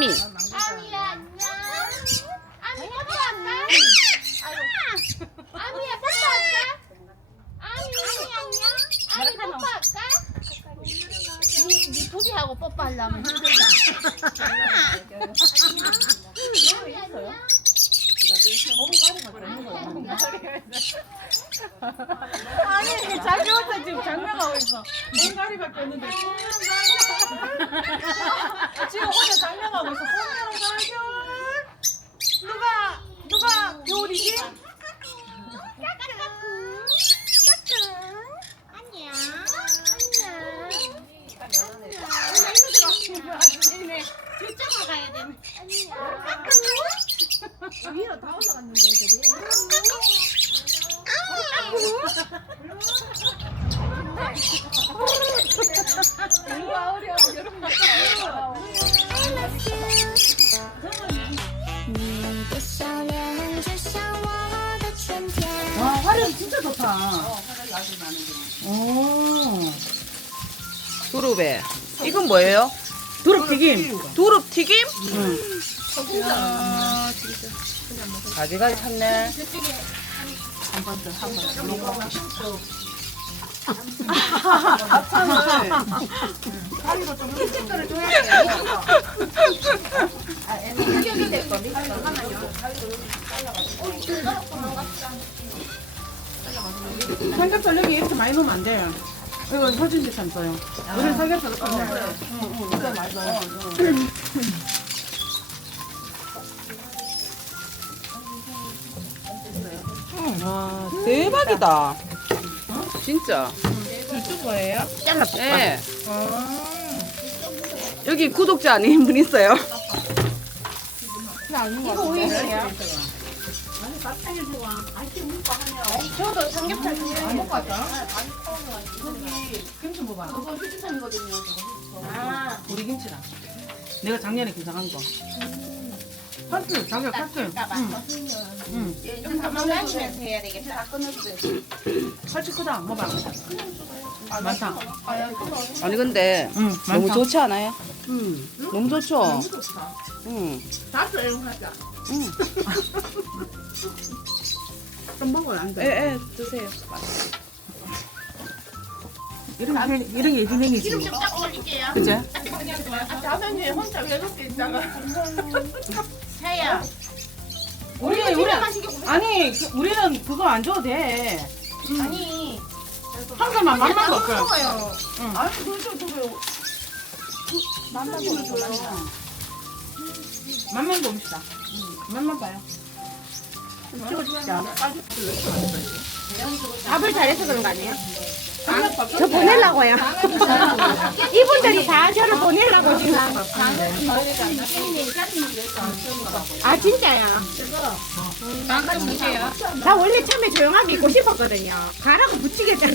아미. 아미야 안녕. 아미 뽀뽀할까? 아이고. 아미야 뽀뽀할까? 아미 안녕. 아미 뽀뽀 할까? 니, 니 둘이하고 뽀뽀하려면 힘들다. 아니 자기 혼자 지금 장난하고 있어. 뽕가리가 꼈는데 지금 혼자 장난하고 있어. 뽕가리 발견. 누가 누가 겨울이지? 안녕. 위로 다 올라갔는데 애들이. 이거 진짜 좋다. 오. 두릅에. 이건 뭐예요? 두릅 튀김. 두릅 튀김? 응. 가지가지 샀네. 삼겹살 여기 이렇게 많이 넣으면 안 돼. 이거 서진지 참 써요. 우리 삼겹살 넣으면 진짜 맛있어요. 와, 대박이다. 진짜. 이쪽 거예요? 잘랐어. 예. 여기 구독자 아닌 분 있어요. 이거 오일이에요? 저도 삼겹살 안 먹고 왔다. 김치 먹어 봐. 그거 휴지선이거든요. 아, 우리 김치랑. 내가 작년에 김장한 거. 파스, 자기가 파스. 응. 응. 좀 가만히면서 해야 되겠다. 다 끊어주세요. 파스 크다. 먹어봐. 많다. 아니 근데 응, 너무 많다. 좋지 않아요? 응. 너무 좋죠. 응. 다스 이용하자. 응. 좀 먹어야 안 예, 돼. 예, 드세요. 이런 게, 이런 게 예진행이지. 딱 올릴게요. 그제? 자매님 혼자 외롭게 있다가 차야. 우리, 우리, 아니, 그- 우리는 그거 안 줘도 돼. 아니, 한 살만 맛만 먹고. 먹어요. 응. 아니 그좀 저거 만나서 줘요. 맛만 봅시다. 맛만 봐요. 찍어주자. 밥을 잘해서 그런 거 아니에요? 저 보내려고요. 이분들이 다 저를 보내려고 지금. 아, 진짜요? 나 원래 처음에 조용하게 있고 싶었거든요. 가라고 붙이겠잖아.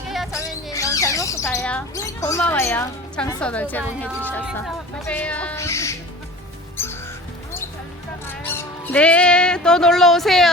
자매님. 너무 잘 먹고 가요. 고마워요. 장소를 제공해 주셔서. 네, 또 놀러 오세요.